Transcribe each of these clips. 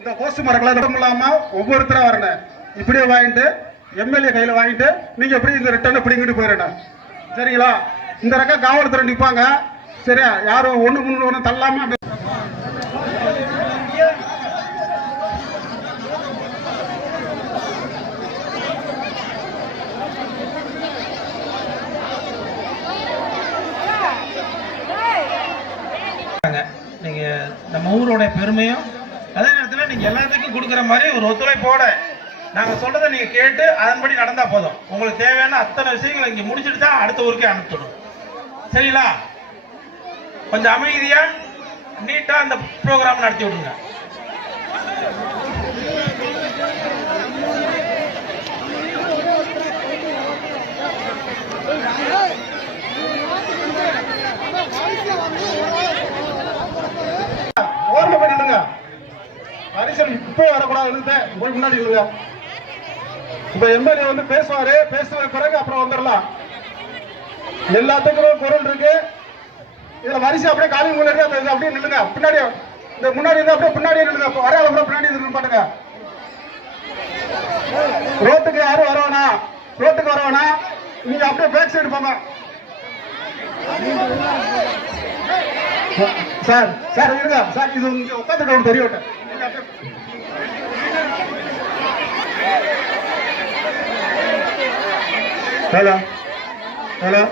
இந்த ஓசு மரங்களை மட்டும் இல்லாமல் ஒவ்வொருத்தரா வரணும் இப்படியே வாங்கிட்டு எம்எல்ஏ கையில வாங்கிட்டு நீங்க எப்படி இந்த ரிட்டர்ன் பிடிங்கிட்டு போயிடணும் சரிங்களா? இந்த ரகம் காவல்துறை நிற்பாங்க சரியா? யாரும் ஒண்ணு முன்னு ஒண்ணு தள்ளாம அப்படியே நீங்க நம்ம ஊரோட பெருமையும் எல்லாத்துக்கும் கொடுக்குற மாதிரி ஒரு ஒத்துழைப்போட நாங்க சொல்றதை நீங்க கேட்டு அதன்படி நடந்தா போதும் உங்களுக்கு தேவையான அத்தனை விஷயங்களை இங்க முடிச்சுட்டு தான் அடுத்த ஊருக்கே அனுப்பிச்சிடும் சரிங்களா கொஞ்சம் அமைதியா நீட்டா அந்த ப்ரோக்ராம் நடத்தி விடுங்க ஓரமா போய் நில்லுங்க இப்போ வரக்கூடாது நிறுத்த முன்னாடி இருங்க இப்ப எம்எல்ஏ வந்து பேசுவாரு பேசுற பிறகு அப்புறம் வந்துடலாம் எல்லாத்துக்கும் குரல் இருக்கு. இதுல வரிசை அப்படியே காலி முன்னாடி இது அப்படியே நில்லுங்க. பின்னாடி இந்த முன்னாடி இருந்தா அப்படியே பின்னாடியே நில்லுங்க. வர வரையாத கூட பின்னாடி இருந்து பாட்டுங்க ரோட்டுக்கு யாரும் வரவேணா ரோட்டுக்கு வரவேணா நீங்க அப்படியே பேக் சைடு போங்க. சார் சார் இருங்க. சார் இது இங்க உட்காந்துட்டு தெரியவிட்டேன் ஹலோ. ஹலோ.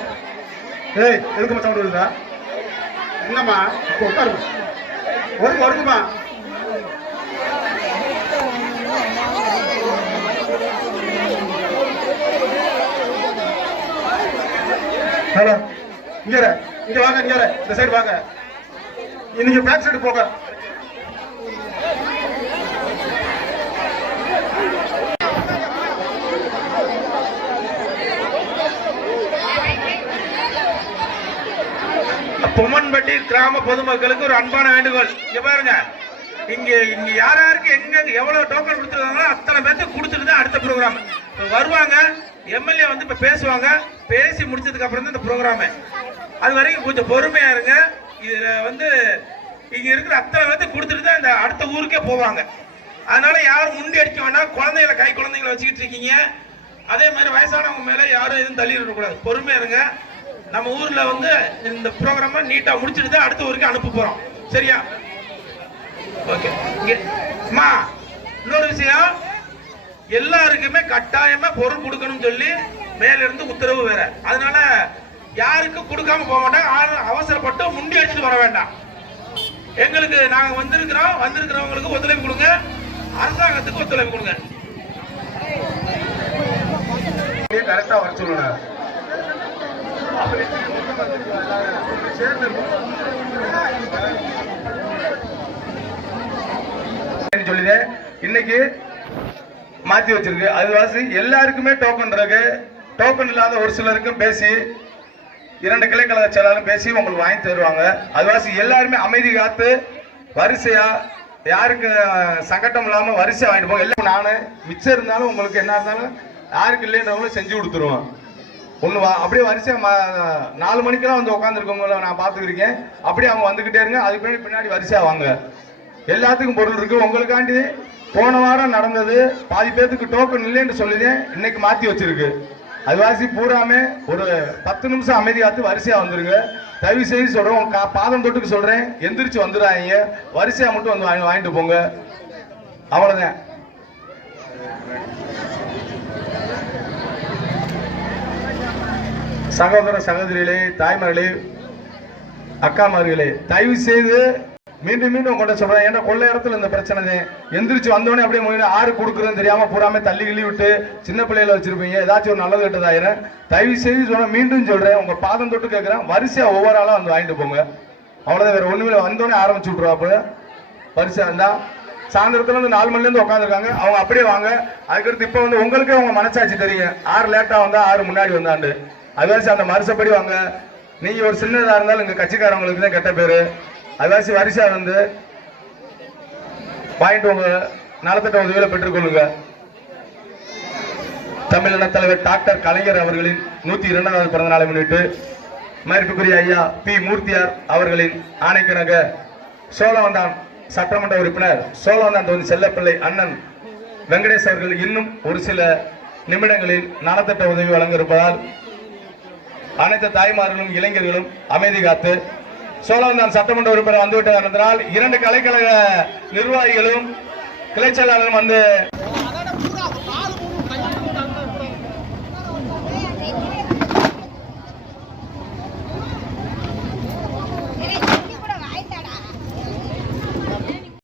ஏய் எதுக்குமா சவுண்ட் வருதா என்னம்மா? இப்போ உட்காருமா ஒருங்க ஒருங்கம்மா ஹலோ. இங்க. இங்க வாங்க இங்க. இந்த சைடு வாங்க. நீங்க பேக் சைடு போங்க. பொம்மன்பட்டி கிராம பொதுமக்களுக்கு ஒரு அன்பான வேண்டுகோள். இங்க பாருங்க. இங்க இங்க யார் யாருக்கு எங்க எவ்வளவு டோக்கன் கொடுத்துருக்காங்களோ அத்தனை பேர்த்துக்கு கொடுத்துட்டு தான் அடுத்த ப்ரோக்ராம் வருவாங்க எம்எல்ஏ வந்து இப்ப பேசுவாங்க பேசி முடிச்சதுக்கு அப்புறம் தான் இந்த ப்ரோக்ராம் அது வரைக்கும் கொஞ்சம் பொறுமையா இருங்க. இதுல வந்து இங்க இருக்கிற அத்தனை பேர்த்துக்கு கொடுத்துட்டு தான் இந்த அடுத்த ஊருக்கே போவாங்க. அதனால யாரும் முண்டி அடிக்க வேண்டாம். குழந்தைகளை கை குழந்தைங்களை வச்சுக்கிட்டு இருக்கீங்க. அதே மாதிரி வயசானவங்க மேல யாரும் எதுவும் தள்ளி விடக்கூடாது. பொறுமையா இருங்க. நம்ம ஊர்ல வந்து இந்த ப்ரோக்ராம நீட்டா முடிச்சுட்டு தான் அடுத்த ஊருக்கு அனுப்ப போறோம். சரியா? ஓகே அம்மா இன்னொரு விஷயம். எல்லாருக்குமே கட்டாயமா பொருள் கொடுக்கணும்னு சொல்லி மேல இருந்து உத்தரவு வேற. அதனால யாருக்கும் கொடுக்காம போக மாட்டாங்க. யாரும் அவசரப்பட்டு முண்டி அடிச்சுட்டு வர வேண்டாம். எங்களுக்கு நாங்க வந்திருக்கிறோம். வந்திருக்கிறவங்களுக்கு ஒத்துழைப்பு கொடுங்க. அரசாங்கத்துக்கு ஒத்துழைப்பு கொடுங்க. கரெக்டா வர சொல்லுங்க சொல்லுது. இன்னைக்கு மாத்தி வச்சிருக்கு. அது வாசி எல்லாருக்குமே டோக்கன் இருக்கு. டோக்கன் இல்லாத ஒரு சிலருக்கும் பேசி இரண்டு கிளைக்கழக செயலாளரும் பேசி உங்களுக்கு வாங்கி தருவாங்க. அது வாசி எல்லாருமே அமைதி காத்து வரிசையா யாருக்கு சங்கட்டம் இல்லாம வரிசையா வாங்கிட்டு போங்க. எல்லாம் நானு மிச்சம் இருந்தாலும் உங்களுக்கு என்ன இருந்தாலும் யாருக்கு இல்லைன்றவங்களும் செஞ்சு கொடுத்துருவோம். ஒன்று வா அப்படியே வரிசையாக ம- நாலு மணிக்கெல்லாம் வந்து உட்காந்துருக்கவங்கள நான் பார்த்துக்கிருக்கேன். அப்படியே அவங்க வந்துக்கிட்டே இருங்க. அதுக்கு பின்னாடி பின்னாடி வரிசையாக வாங்க. எல்லாத்துக்கும் பொருள் இருக்குது உங்களுக்காண்டி போன வாரம் நடந்தது. பாதி பேர்த்துக்கு டோக்கன் இல்லைன்னு சொல்லிதேன் இன்னைக்கு மாற்றி வச்சிருக்கு. அதுவாசி பூராமே ஒரு பத்து நிமிஷம் அமைதி காத்து வரிசையாக வந்துருங்க. தயவு செய்து சொல்கிறோம் கா- பாதம் தொட்டுக்கு சொல்கிறேன் எந்திரிச்சு வந்துடாதீங்க. வரிசையாக மட்டும் வந்து வாங்கி- வாங்கிட்டு போங்க. அவ்வளோதான் சகோதர சகோதரிகளே தாய்மார்களே அக்காமார்களே தயவு செய்து மீண்டும் மீண்டும் உங்கள்கிட்ட சொல்றேன். ஏன்னா கொள்ள இடத்துல இந்த பிரச்சனை தான் எந்திரிச்சு வந்தோடனே அப்படியே மொழியில ஆறு கொடுக்குறதுன்னு தெரியாம பூராமே தள்ளி கிள்ளி விட்டு சின்ன பிள்ளையில வச்சிருப்பீங்க. ஏதாச்சும் ஒரு நல்லது கெட்டதாயிரம் தயவு செய்து சொன்ன மீண்டும் சொல்றேன். உங்க பாதம் தொட்டு கேட்குறேன் வரிசையா ஒவ்வொரு ஆளாக வந்து வாங்கிட்டு போங்க. அவ்வளவுதான் வேற ஒண்ணுமே வந்தோடனே ஆரம்பிச்சு விட்டுருவாப்புல. வரிசையா இருந்தா சாயந்தரத்துல இருந்து நாலு மணில இருந்து உட்காந்துருக்காங்க அவங்க அப்படியே வாங்க. அதுக்கடுத்து இப்ப வந்து உங்களுக்கே உங்க மனசாட்சி தெரியும். ஆறு லேட்டா வந்தா ஆறு முன்னாடி வந்தாண்டு அதுவாசி அந்த மறுசப்படி வாங்க. நீங்க ஒரு சின்னதா இருந்தாலும் எங்கள் கட்சிக்காரவங்களுக்கு தான் கெட்ட பேரு. அதுவாசி வரிசா வந்து பாயிண்ட் உங்க நலத்திட்ட உதவியில பெற்றுக்கொள்ளுங்க தமிழின தலைவர் டாக்டர் கலைஞர் அவர்களின் நூத்தி இரண்டாவது பிறந்த நாளை முன்னிட்டு மதிப்புக்குரிய ஐயா பி மூர்த்தியார் அவர்களின் ஆணைக்கிணங்க. சோழவந்தான் சட்டமன்ற உறுப்பினர் சோழவந்தான் தொகுதி செல்லப்பிள்ளை அண்ணன் வெங்கடேஷ் அவர்கள் இன்னும் ஒரு சில நிமிடங்களில் நலத்திட்ட உதவி வழங்க இருப்பதால் அனைத்து தாய்மார்களும் இளைஞர்களும் அமைதி காத்து சோழவந்தான் சட்டமன்ற உறுப்பினர் வந்துவிட்ட இரண்டு கலைக்கழக நிர்வாகிகளும் கிளைச்செயலாளரும் வந்து